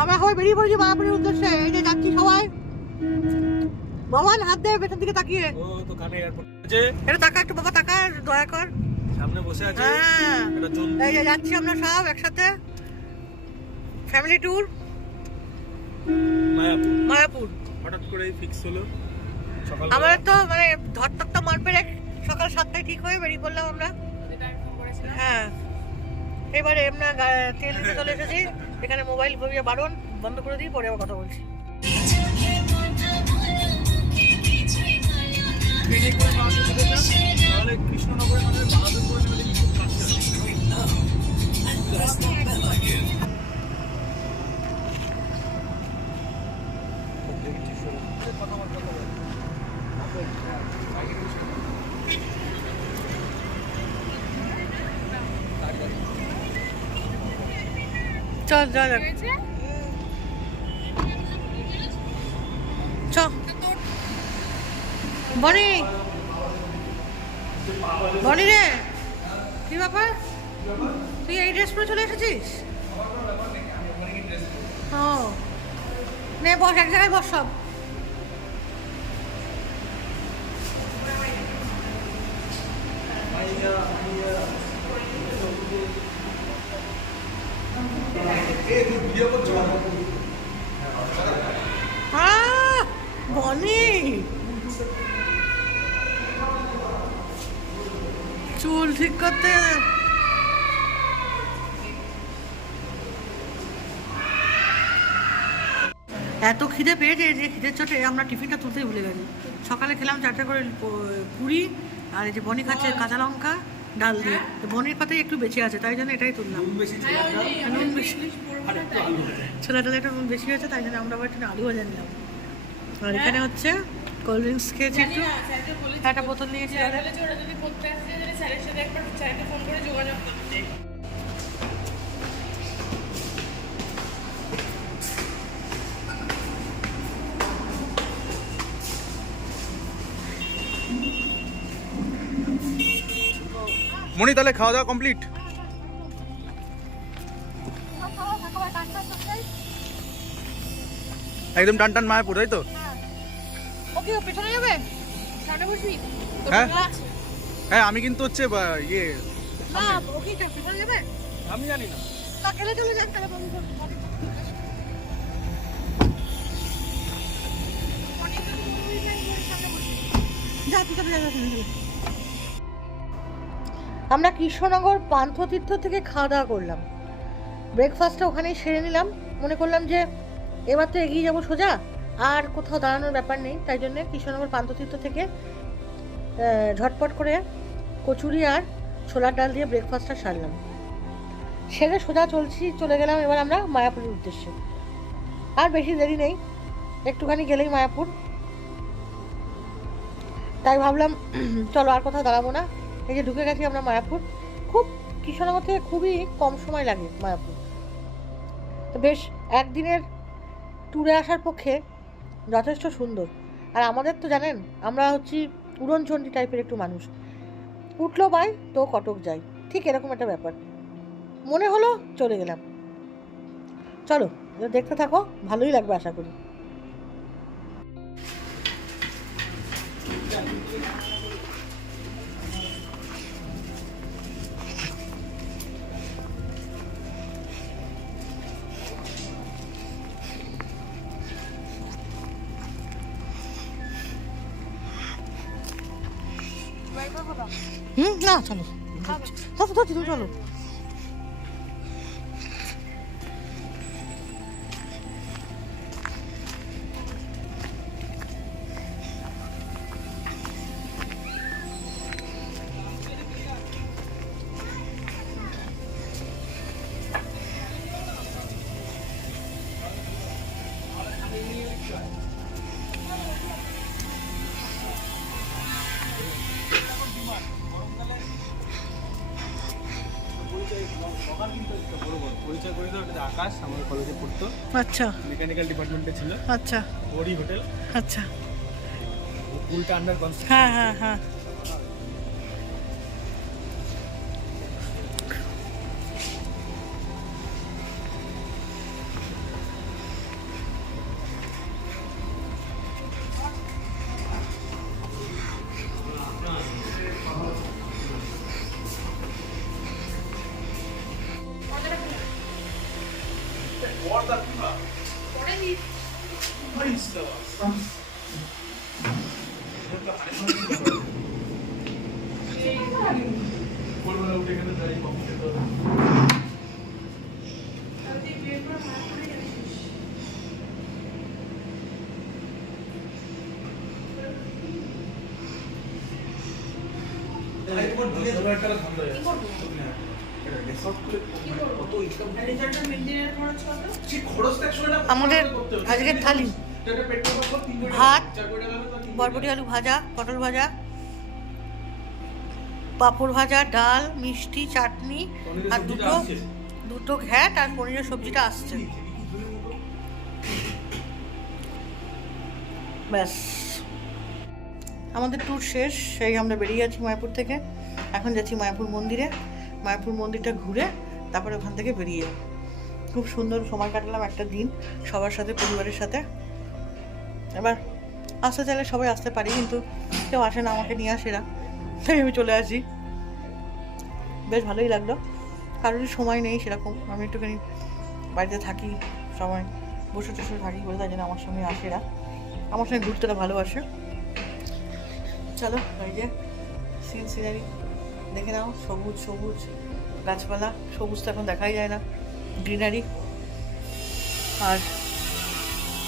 আমরা সবাই বেরিয়ে পড়েছি মায়াপুরের উদ্দেশ্যে। এই যে যাচ্ছি সবাই। বাবান হাত দেয় পেছন দিকে তাকিয়ে। ও তো কানে এয়ারপোর্ট আছে। এটা টাকা একটু বাবা টাকা দয়া কর। সামনে বসে আছে। হ্যাঁ এটা জন্তু। এই যে যাচ্ছি আমরা সব একসাথে ফ্যামিলি ট্যুর মায়াপুর। হঠাৎ করেই ফিক্স হলো সকাল। আমরা তো মানে ধরতকটা মার পেরে সকাল 7টায় ঠিক হয়ে বেরিয়ে পড়লাম আমরা। হ্যাঁ এবারে আমরা তেল নিতে চলে এসেছি। এখানে মোবাইল বারণ বন্ধ করে দিই, পরে আবার কথা বলছি। তাহলে কৃষ্ণনগরের মধ্যে বাহাদুর করে নেবে দেখি খুব কাছে। চল যা যাক চ বনি বনি রে কি ব্যাপার, তুই এই ড্রেস পরে চলে এসেছিস? ও নে বস, এক জায়গায় বস সব। বনি চুল ঠিক করতে এত খিদে পেয়েছে যে খিদের চোটে আমরা টিফিনটা তুলতেই ভুলে গেছি। সকালে খেলাম 4টা করে পুরি, আর এই যে বনি খাচ্ছে কাঁচা লঙ্কা ডাল দিয়ে। তো বনির পাতায় একটু বেঁচে আছে, তাই জন্য এটাই তুললাম। নুন বেশি, ছোলা ডালে একটু নুন বেশি হয়েছে, তাই জন্য আমরা আবার একটু আলু ভাজা নিলাম। আর এখানে হচ্ছে কোল্ড ড্রিঙ্কস খেয়েছি, একটু একটা বোতল নিয়েছি। মনি তাহলে খাওয়া দাওয়া কমপ্লিট? একদম টান টান মায়াপুর, তাই তো? ওকে ও পেছনে যাবে, সামনে বসবি? হ্যাঁ হ্যাঁ, আমি কিন্তু হচ্ছে ইয়ে না ওকে পেছনে যাবে, আমি জানি না। তা খেলে চলে যান তাহলে। আমরা কৃষ্ণনগর পান্থতীর্থ থেকে খাওয়া দাওয়া করলাম। ব্রেকফাস্টটা ওখানেই সেরে নিলাম। মনে করলাম যে এবার তো এগিয়ে যাবো সোজা, আর কোথাও দাঁড়ানোর ব্যাপার নেই। তাই জন্য কৃষ্ণনগর পান্থতীর্থ থেকে ঝটপট করে কচুরি আর ছোলার ডাল দিয়ে ব্রেকফাস্টটা সারলাম। সেরে সোজা চলে গেলাম এবার আমরা মায়াপুরের উদ্দেশ্যে। আর বেশি দেরি নেই, একটুখানি গেলেই মায়াপুর। তাই ভাবলাম চলো আর কোথাও দাঁড়াবো না, এই যে ঢুকে গেছি আমরা মায়াপুর। খুব কৃষ্ণনগর থেকে খুবই কম সময় লাগে মায়াপুর। তো বেশ একদিনের ট্যুরে আসার পক্ষে যথেষ্ট সুন্দর। আর আমাদের তো জানেন আমরা হচ্ছি উড়নচণ্ডী টাইপের একটু মানুষ, উঠলো বাই তো কটক যাই, ঠিক এরকম একটা ব্যাপার। মনে হলো চলে গেলাম। চলো দেখতে থাকো, ভালোই লাগবে আশা করি। না চলো চলো চলো। পরিচয় করে দাও, এটা আকাশ আমার কলেজে পড়তো। আচ্ছা মেকানিক্যাল ডিপার্টমেন্টে ছিল। আচ্ছা ওরি হোটেল। আচ্ছা পুলটা আন্ডার কনস্ট্রাকশন। হ্যাঁ হ্যাঁ হ্যাঁ। আমাদের আজকের থালি ভাত, বরবটি আলু ভাজা, পটল ভাজা, পাঁপড় ভাজা, ডাল, মিষ্টি, চাটনি আর দুটো ঘ্যাট আর পনিরের সবজিটা আসছে। ব্যাস আমাদের ট্যুর শেষ। সেই আমরা বেরিয়ে যাচ্ছি মায়াপুর থেকে। এখন যাচ্ছি মায়াপুর মন্দিরে। মায়াপুর মন্দিরটা ঘুরে তারপরে ওখান থেকে বেরিয়ে যাবো। খুব সুন্দর সময় কাটালাম একটা দিন সবার সাথে, পরিবারের সাথে। এবার আসতে চাইলে সবাই আসতে পারি, কিন্তু কেউ আসে না, আমাকে নিয়ে আসে না, তাই আমি চলে আসি। বেশ ভালোই লাগলো। কারোরই সময় নেই সেরকম, আমি একটুখানি বাড়িতে থাকি, সময় বসে টসে থাকি বলে, তাই জন্য আমার সঙ্গে আসে না। আমার সঙ্গে ঘুরতে ভালোবাসে। চলো এই যে সিনারি দেখে নাও, সবুজ সবুজ গাছপালা, সবুজ তো এখন দেখাই যায় না, গ্রিনারি। আর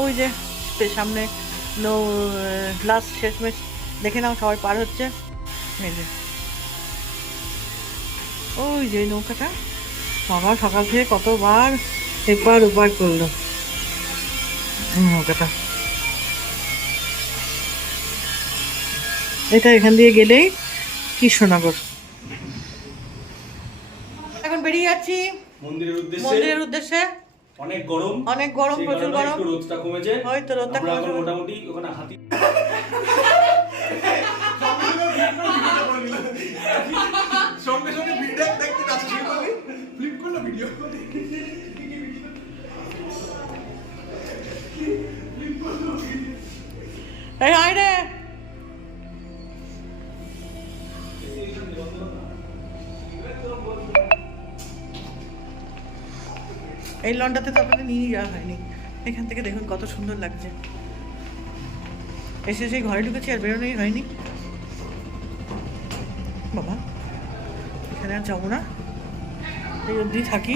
ওই যে সামনে লাস্ট শেষমেশ দেখে নাও, সবাই পার হচ্ছে। এই যে ওই যে নৌকাটা বাবা সকাল থেকে কতবার এপার ওপার করলো নৌকাটা। এটা এখান দিয়ে গেলেই কৃষ্ণনগর। এখন বেরিয়ে যাচ্ছি মন্দিরের উদ্দেশ্যে। অনেক গরম, প্রচুর গরম। রোদটা কমেছে, হয়তো রোদটা কমেছে মোটামুটি। ওখানে হাতি সঙ্গে সঙ্গে ভিডিও দেখতে যাচ্ছি, ফ্লিপ করলো ভিডিও। এই আয় রে, এই লন্ডাতে তো আপনাদের নিয়ে যাওয়া হয়নি। এখান থেকে দেখুন কত সুন্দর লাগছে। এসে সেই ঘরে ঢুকেছি আর বেরোনোই হয়নি। বাবা এখানে আর যাবো না, এই অবধি থাকি।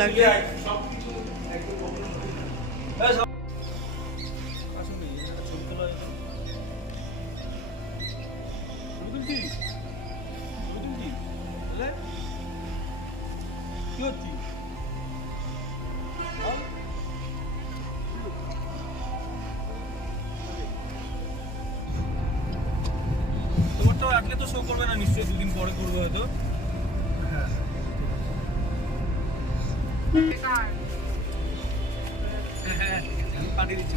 লাগছে তোমারটা আজকে তো শো করবে না নিশ্চয়ই, দুদিন পরে করবে হয়তো। পাঠিয়ে দিচ্ছি।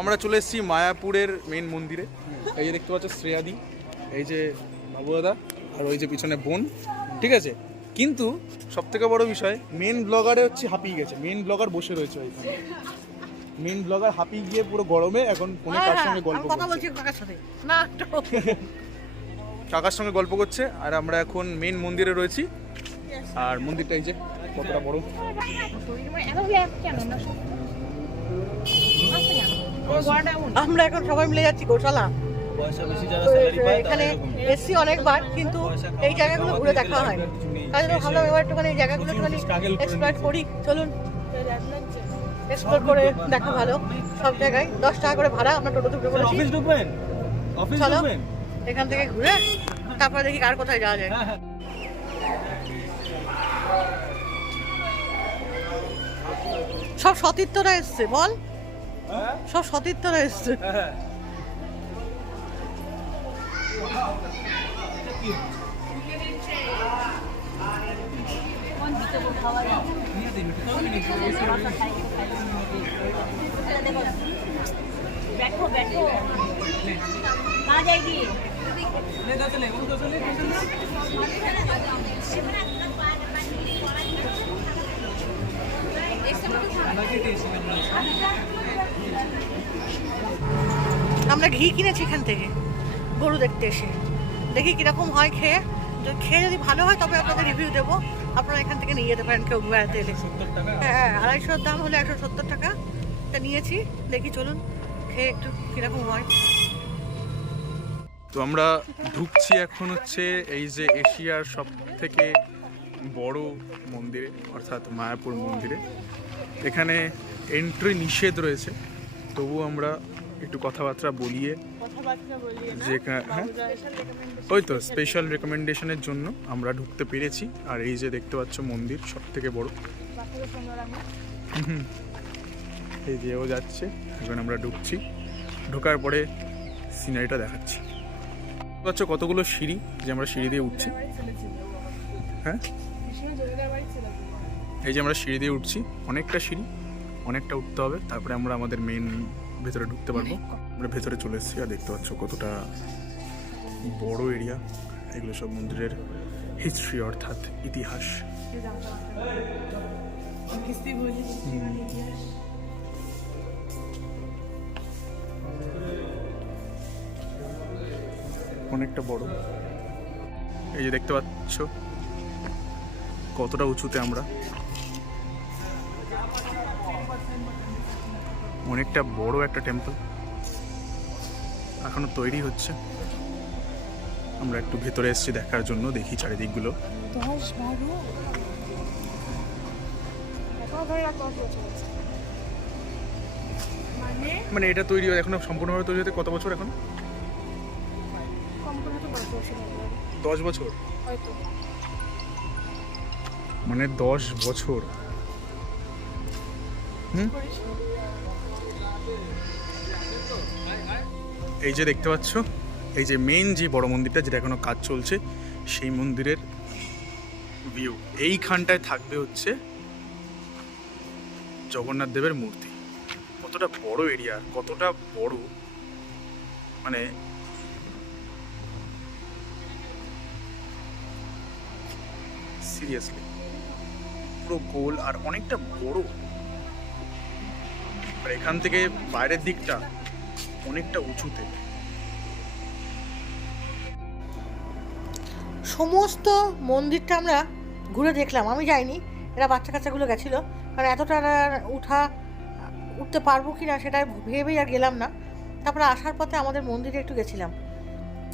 আমরা চলে এসেছি মায়াপুরের মেন মন্দিরে। এই যে দেখতে পাচ্ছ শ্রেয়াদি, এই যে বাবু দাদা, আর ওই যে পিছনে বোন, ঠিক আছে। কিন্তু সব থেকে বড় বিষয়, মেন ব্লগারে হচ্ছে হাঁপিয়ে গেছে। মেন ব্লগার বসে রয়েছে ওইখানে। মেন ব্লগার হাঁপিয়ে গিয়ে পুরো গরমে এখন ফোনে কার সঙ্গে গল্প করছে, কাকার সঙ্গে গল্প করছে। আর আমরা এখন মেন মন্দিরে রয়েছি। আর মন্দিরটা এই যে কতটা বড়। আমরা এখন সবাই মিলে যাচ্ছি গোশালা। এখানে এসছি অনেকবার, কিন্তু এই জায়গাগুলো ঘুরে দেখা হয়। তাই জন্য ভাবলাম এবার একটুখানি এই জায়গাগুলো একটুখানি এক্সপ্লোর করি। চলুন এক্সপ্লোর করে দেখা ভালো। সব জায়গায় 10 টাকা করে ভাড়া, আমরা টোটোতে উঠে পড়েছি। চলো এখান থেকে ঘুরে তারপরে দেখি আর কোথায় যাওয়া যায়। সব সতীর্থরা এসছে, বল সব সতীর্থরা এসছে। আমরা ঘি কিনেছি এখান থেকে গরু দেখতে এসে, দেখি কিরকম হয় খেয়ে। খেয়ে যদি ভালো হয় তবে আপনাদের রিভিউ দেবো। আপনারা এখান থেকে নিয়ে যেতে পারেন কেউ বেড়াতে এলে। 70 টাকা। হ্যাঁ, 250 দাম হলে 170 টাকা। তা নিয়েছি, দেখি চলুন খেয়ে একটু কিরকম হয়। তো আমরা ঢুকছি এখন হচ্ছে এই যে এশিয়ার সব থেকে বড় মন্দিরে, অর্থাৎ মায়াপুর মন্দিরে। এখানে এন্ট্রি নিষেধ রয়েছে, তবু আমরা একটু কথাবার্তা বলিয়ে যে হ্যাঁ ওই তো স্পেশাল রেকমেন্ডেশনের জন্য আমরা ঢুকতে পেরেছি। আর এই যে দেখতে পাচ্ছ মন্দির সব থেকে বড়। এই যে ও যাচ্ছে, এখন আমরা ঢুকছি। ঢোকার পরে সিনারিটা দেখাচ্ছি। পাচ্ছ কতগুলো সিঁড়ি, যে আমরা সিঁড়ি দিয়ে উঠছি। হ্যাঁ, এই যে আমরা সিঁড়ি দিয়ে উঠছি, অনেকটা সিঁড়ি, অনেকটা উঠতে হবে, তারপরে আমরা আমাদের মেন ভেতরে ঢুকতে পারবো। আমরা ভেতরে চলে এসেছি, আর দেখতে পাচ্ছ কতটা বড় এরিয়া। এগুলো সব মন্দিরের হিস্ট্রি, অর্থাৎ ইতিহাস। অনেকটা বড়। এই যে দেখতে পাচ্ছ কতটা উঁচুতে আমরা, অনেকটা বড় একটা টেম্পল, এখনো তৈরি হচ্ছে। আমরা একটু ভেতরে এসেছি দেখার জন্য, দেখি চারিদিকগুলো। মানে এটা তৈরি হয় এখনো সম্পূর্ণভাবে তৈরি হতে কত বছর এখন? 10 বছর, মানে 10 বছর। এই যে দেখতে পাচ্ছ, এই যে মেইন যে বড় মন্দিরটা, যেটা এখনো কাজ চলছে, সেই মন্দিরের ভিউ। এইখানটায় থাকবে হচ্ছে জগন্নাথ দেবের মূর্তি। কতটা বড় এরিয়া, কতটা বড়, মানে সিরিয়াসলি পুরো গোল আর অনেকটা বড়। আর এখান থেকে বাইরের দিকটা অনেকটা উঁচুতে। সমস্ত মন্দিরটা আমরা ঘুরে দেখলাম। আমি যাইনি, এরা বাচ্চা কাচ্চাগুলো গেছিলো, কারণ এতটা উঠতে পারবো কি না সেটা ভেবেই আর গেলাম না। তারপরে আসার পথে আমাদের মন্দিরে একটু গেছিলাম,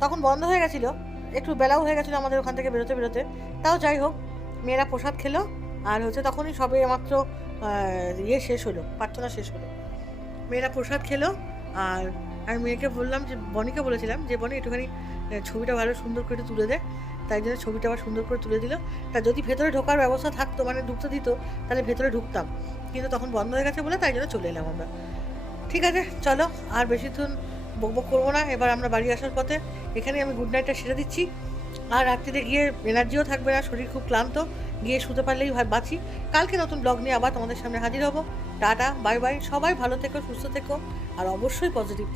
তখন বন্ধ হয়ে গেছিলো, একটু বেলাও হয়ে গেছিলো আমাদের ওখান থেকে বেরোতে বেরোতে। তাও যাই হোক, মেয়েরা প্রসাদ খেলো, আর হচ্ছে তখনই সবে মাত্র শেষ হলো, প্রার্থনা শেষ হলো। মেয়েরা প্রসাদ খেলো, আর আমি মেয়েকে বললাম, যে বনিকে বলেছিলাম যে বনি একটুখানি ছবিটা ভালো সুন্দর করে তুলে দে। তাই জন্য ছবিটা আবার সুন্দর করে তুলে দিল। তা যদি ভেতরে ঢোকার ব্যবস্থা থাকতো, মানে ঢুকতে দিত, তাহলে ভেতরে ঢুকতাম, কিন্তু তখন বন্ধ হয়ে গেছে বলে তাই জন্য চলে এলাম আমরা। ঠিক আছে, চলো আর বেশিক্ষণ বকবক করবো না। এবার আমরা বাড়ি আসার পথে এখানে আমি গুড নাইটটা সেরে দিচ্ছি। আর রাত্রিতে গিয়ে এনার্জিও থাকবে না, শরীর খুব ক্লান্ত, গিয়ে শুতে পারলেই বাঁচি। কালকে নতুন ব্লগ নিয়ে আবার তোমাদের সামনে হাজির হব। Tata, bye bye. সবাই ভালো থেকো, সুস্থ থেকো, আর অবশ্যই পজিটিভ।